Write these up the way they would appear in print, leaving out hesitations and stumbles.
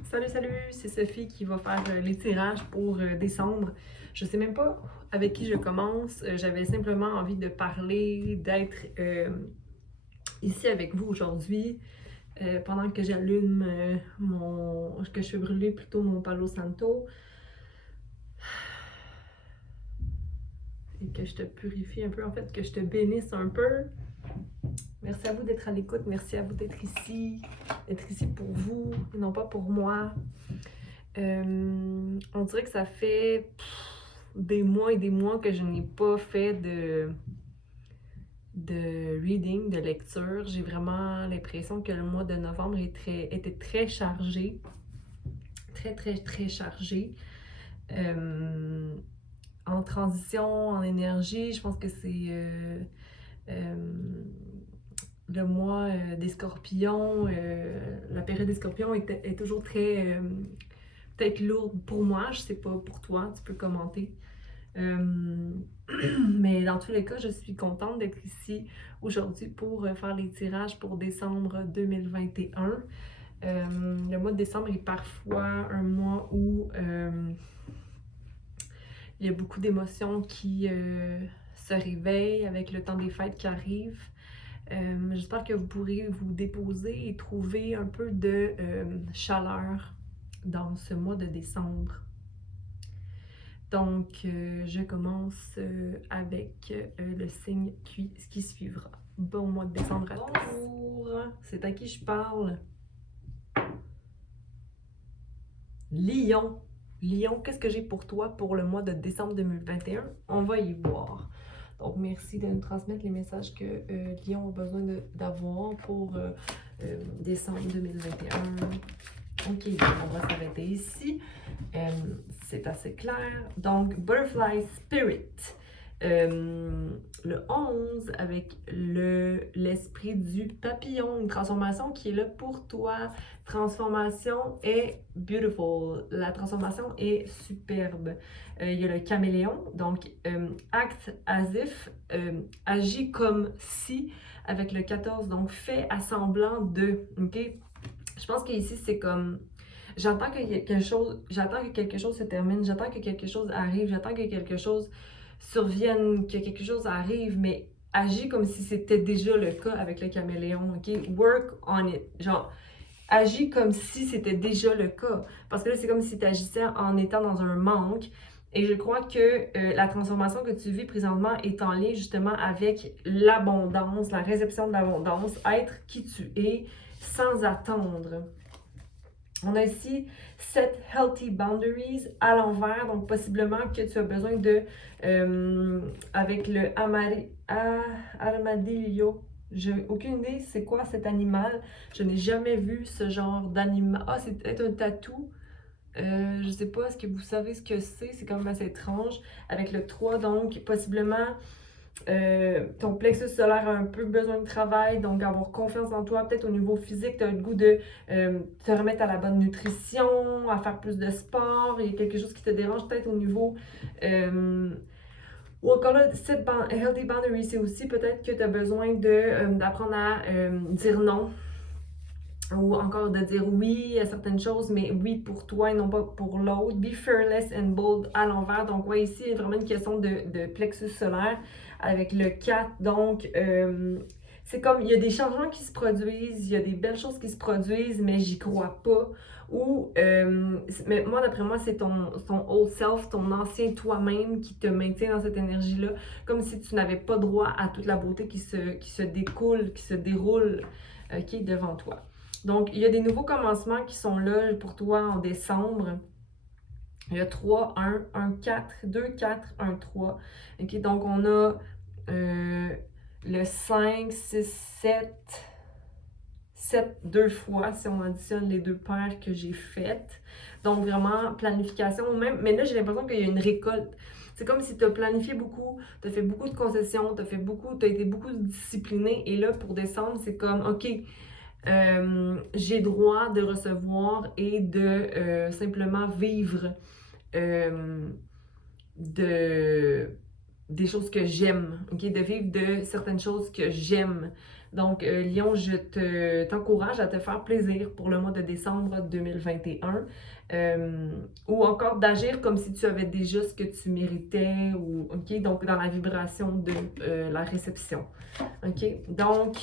Salut, salut, c'est Sophie qui va faire les tirages pour décembre. Je sais même pas avec qui je commence. J'avais simplement envie de parler, d'être ici avec vous aujourd'hui pendant que j'allume que je fais brûler plutôt mon Palo Santo et que je te purifie un peu, en fait, que je te bénisse un peu. Merci à vous d'être à l'écoute, merci à vous d'être ici pour vous et non pas pour moi. On dirait que ça fait des mois et des mois que je n'ai pas fait de reading, de lecture. J'ai vraiment l'impression que le mois de novembre était très chargé. Très, très, très chargé. En transition, en énergie, je pense que c'est le mois des scorpions. La période des scorpions est toujours très peut-être lourde pour moi, je sais pas pour toi, tu peux commenter. Euh, mais dans tous les cas, je suis contente d'être ici aujourd'hui pour faire les tirages pour décembre 2021. Le mois de décembre est parfois un mois où il y a beaucoup d'émotions qui se réveillent avec le temps des fêtes qui arrive. J'espère que vous pourrez vous déposer et trouver un peu de chaleur dans ce mois de décembre. Donc, je commence avec le signe qui suivra. Bon mois de décembre à tous. Bonjour, c'est à qui je parle? Lion. Lion, qu'est-ce que j'ai pour toi pour le mois de décembre 2021? On va y voir. Donc, merci de nous transmettre les messages que Lion a besoin d'avoir pour décembre 2021. Ok, on va s'arrêter ici. C'est assez clair. Donc, Butterfly Spirit. Le 11 avec l'esprit du papillon, une transformation qui est là pour toi. Transformation est beautiful. La transformation est superbe. Il y a le caméléon, donc act as if, agis comme si, avec le 14, donc fais à semblant de. Ok? Je pense qu'ici, c'est comme. J'attends que quelque chose se termine, j'attends que quelque chose arrive, j'attends que quelque chose survienne, que quelque chose arrive, mais agis comme si c'était déjà le cas avec le caméléon, ok? Work on it. Genre, agis comme si c'était déjà le cas. Parce que là, c'est comme si tu agissais en étant dans un manque. Et je crois que la transformation que tu vis présentement est en lien justement avec l'abondance, la réception de l'abondance, être qui tu es sans attendre. On a ici 7 healthy boundaries à l'envers, donc possiblement que tu as besoin de, avec le armadillo, j'ai aucune idée c'est quoi cet animal, je n'ai jamais vu ce genre d'animal. Ah, c'est peut-être un tatou. Je sais pas, est-ce que vous savez ce que c'est quand même assez étrange. Avec le 3, donc possiblement ton plexus solaire a un peu besoin de travail, donc avoir confiance en toi, peut-être au niveau physique, tu as le goût de te remettre à la bonne nutrition, à faire plus de sport, il y a quelque chose qui te dérange peut-être au niveau... ou encore là, cette healthy boundary, c'est aussi peut-être que tu as besoin d'apprendre à dire non, ou encore de dire oui à certaines choses, mais oui pour toi et non pas pour l'autre. Be fearless and bold à l'envers. Donc, ouais, ici, il y a vraiment une question de plexus solaire avec le 4. Donc, c'est comme, il y a des changements qui se produisent, il y a des belles choses qui se produisent, mais j'y crois pas. Ou, mais moi, d'après moi, c'est ton old self, ton ancien toi-même qui te maintient dans cette énergie-là, comme si tu n'avais pas droit à toute la beauté qui se découle, qui se déroule, qui est devant toi. Donc, il y a des nouveaux commencements qui sont là pour toi en décembre. Il y a 3, 1, 1, 4, 2, 4, 1, 3. OK, donc on a le 5, 6, 7, 7 deux fois si on additionne les deux paires que j'ai faites. Donc, vraiment, planification même. Mais là, j'ai l'impression qu'il y a une récolte. C'est comme si tu as planifié beaucoup, tu as fait beaucoup de concessions, tu as été beaucoup discipliné. Et là, pour décembre, c'est comme, OK, j'ai droit de recevoir et de simplement vivre de, des choses que j'aime, ok? De vivre de certaines choses que j'aime. Donc, Lion, je t'encourage à te faire plaisir pour le mois de décembre 2021. Ou encore d'agir comme si tu avais déjà ce que tu méritais, ou, ok, donc dans la vibration de la réception. Ok, donc,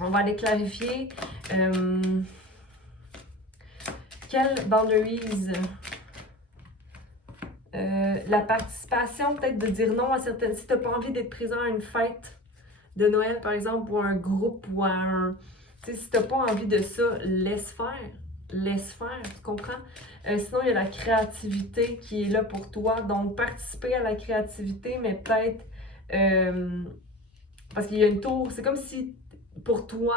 on va aller clarifier quelles boundaries, la participation, peut-être de dire non à certaines, si tu n'as pas envie d'être présent à une fête de Noël, par exemple, ou à un groupe, ou à un... Tu sais, si t'as pas envie de ça, laisse faire. Laisse faire, tu comprends? Sinon, il y a la créativité qui est là pour toi. Donc, participer à la créativité, mais peut-être... parce qu'il y a une tour, c'est comme si pour toi,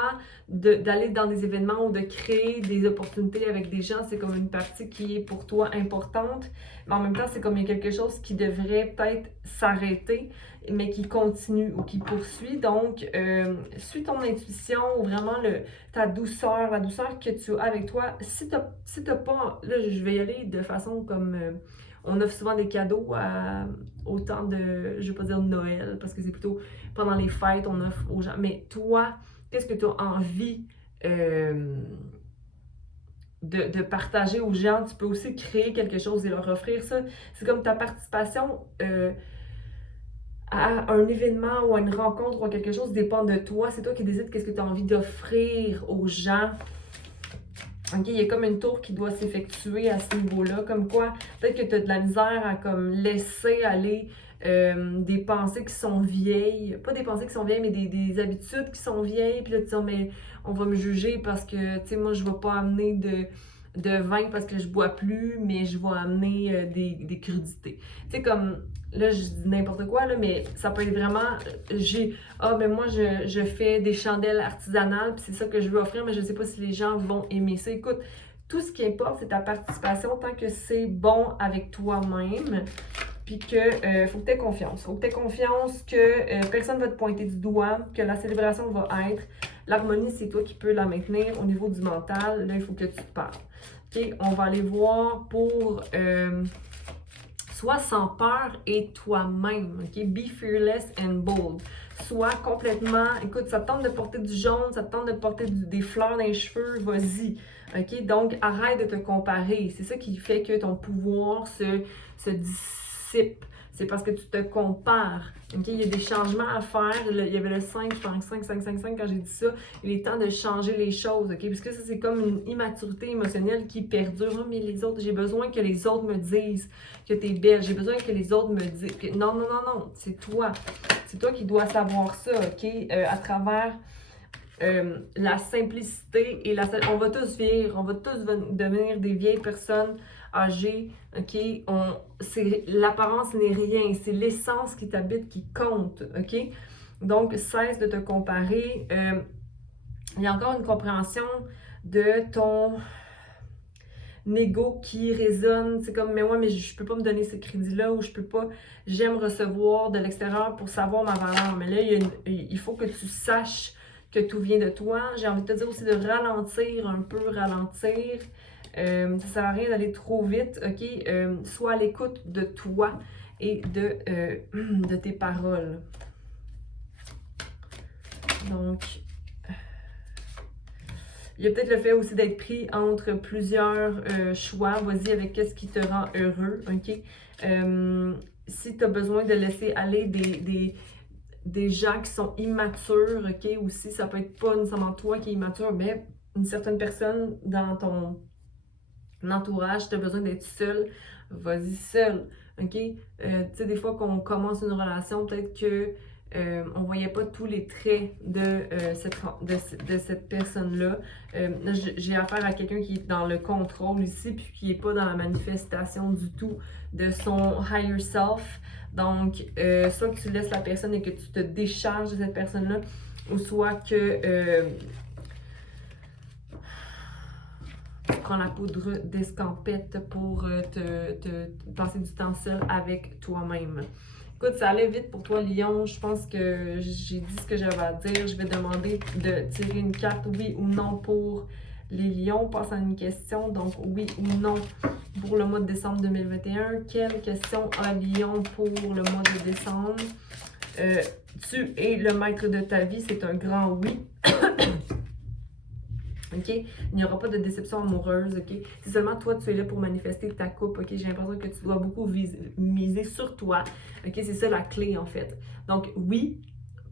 d'aller dans des événements ou de créer des opportunités avec des gens, c'est comme une partie qui est pour toi importante. Mais en même temps, c'est comme il y a quelque chose qui devrait peut-être s'arrêter, mais qui continue ou qui poursuit. Donc, suis ton intuition ou vraiment ta douceur, la douceur que tu as avec toi. Si t'as pas... Là, je vais y aller de façon comme... on offre souvent des cadeaux au temps de, je ne vais pas dire Noël, parce que c'est plutôt pendant les fêtes, on offre aux gens. Mais toi, qu'est-ce que tu as envie de partager aux gens? Tu peux aussi créer quelque chose et leur offrir ça. C'est comme ta participation à un événement ou à une rencontre ou à quelque chose dépend de toi. C'est toi qui décides qu'est-ce que tu as envie d'offrir aux gens. OK, il y a comme une tour qui doit s'effectuer à ce niveau-là. Comme quoi, peut-être que tu as de la misère à comme laisser aller des pensées qui sont vieilles. Pas des pensées qui sont vieilles, mais des habitudes qui sont vieilles. Puis là, tu dis, oh, mais on va me juger parce que, tu sais, moi, je ne vais pas amener de vin parce que je bois plus, mais je vais amener des crudités. Tu sais, comme, là, je dis n'importe quoi, là, mais ça peut être vraiment, mais moi, je fais des chandelles artisanales, puis c'est ça que je veux offrir, mais je ne sais pas si les gens vont aimer ça. Écoute, tout ce qui importe, c'est ta participation, tant que c'est bon avec toi-même, puis que faut que tu aies confiance. Faut que tu aies confiance que personne ne va te pointer du doigt, que la célébration va être. L'harmonie, c'est toi qui peux la maintenir au niveau du mental. Là, il faut que tu te parles. OK, on va aller voir pour... Sois sans peur et toi-même, ok? Be fearless and bold. Sois complètement... Écoute, ça te tente de porter du jaune, ça te tente de porter des fleurs dans les cheveux, vas-y. Ok? Donc, arrête de te comparer. C'est ça qui fait que ton pouvoir se dissipe. C'est parce que tu te compares. Okay? Il y a des changements à faire. Il y avait le 5, je pense 5, 5, 5, 5 quand j'ai dit ça. Il est temps de changer les choses. Okay? Parce que ça, c'est comme une immaturité émotionnelle qui perdure. Oh, mais les autres, j'ai besoin que les autres me disent que tu es belle. J'ai besoin que les autres me disent que... Non, non, non, non. C'est toi. C'est toi qui dois savoir ça. OK? À travers... la simplicité et on va tous vieillir, on va tous devenir des vieilles personnes âgées, ok? L'apparence n'est rien, c'est l'essence qui t'habite qui compte, ok? Donc, cesse de te comparer. Il y a encore une compréhension de ton ego qui résonne, c'est comme, mais ouais, mais je peux pas me donner ce crédit-là, ou je peux pas, j'aime recevoir de l'extérieur pour savoir ma valeur. Mais là, il faut que tu saches que tout vient de toi. J'ai envie de te dire aussi de ralentir un peu, ralentir. Ça sert à rien d'aller trop vite, ok? Sois à l'écoute de toi et de tes paroles. Donc, il y a peut-être le fait aussi d'être pris entre plusieurs choix. Vas-y avec qu'est-ce qui te rend heureux, ok? Si tu as besoin de laisser aller des gens qui sont immatures, ok? Aussi, ça peut être pas nécessairement toi qui est immature, mais une certaine personne dans ton entourage, tu as besoin d'être seul, vas-y seul, ok? Tu sais, des fois qu'on commence une relation, peut-être que on voyait pas tous les traits de cette personne-là. J'ai affaire à quelqu'un qui est dans le contrôle ici, puis qui est pas dans la manifestation du tout de son higher self. Donc, soit que tu laisses la personne et que tu te décharges de cette personne-là, ou soit que tu prends la poudre d'escampette pour te passer du temps seul avec toi-même. Écoute, ça allait vite pour toi, Lion. Je pense que j'ai dit ce que j'avais à dire. Je vais demander de tirer une carte, oui ou non, pour les lions. On passe à une question. Donc, oui ou non pour le mois de décembre 2021. Quelle question a Lion pour le mois de décembre? Tu es le maître de ta vie, c'est un grand oui. OK? Il n'y aura pas de déception amoureuse, OK? C'est seulement toi, tu es là pour manifester ta coupe, OK? J'ai l'impression que tu dois beaucoup miser sur toi, OK? C'est ça la clé, en fait. Donc, oui,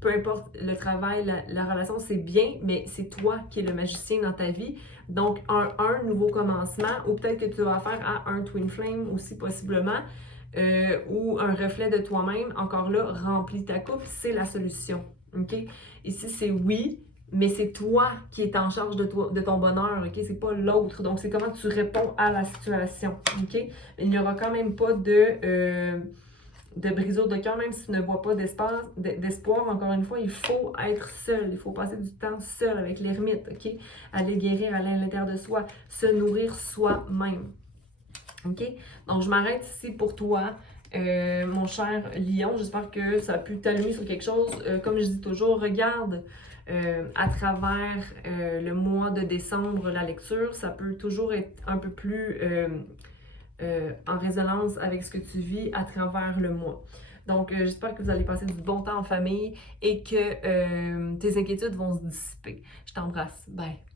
peu importe le travail, la relation, c'est bien, mais c'est toi qui es le magicien dans ta vie. Donc, un nouveau commencement, ou peut-être que tu vas faire à un twin flame aussi, possiblement, ou un reflet de toi-même. Encore là, remplis ta coupe, c'est la solution, OK? Ici, c'est oui, mais c'est toi qui es en charge de ton bonheur, OK? C'est pas l'autre. Donc, c'est comment tu réponds à la situation, OK? Il n'y aura quand même pas de brisure de cœur, même si tu ne vois pas d'espoir. Encore une fois, il faut être seul. Il faut passer du temps seul avec l'ermite, OK? Aller guérir, aller à l'intérieur de soi, se nourrir soi-même, OK? Donc, je m'arrête ici pour toi. Mon cher Lion, j'espère que ça a pu t'allumer sur quelque chose. Comme je dis toujours, regarde à travers le mois de décembre la lecture. Ça peut toujours être un peu plus en résonance avec ce que tu vis à travers le mois. Donc, j'espère que vous allez passer du bon temps en famille et que tes inquiétudes vont se dissiper. Je t'embrasse. Bye!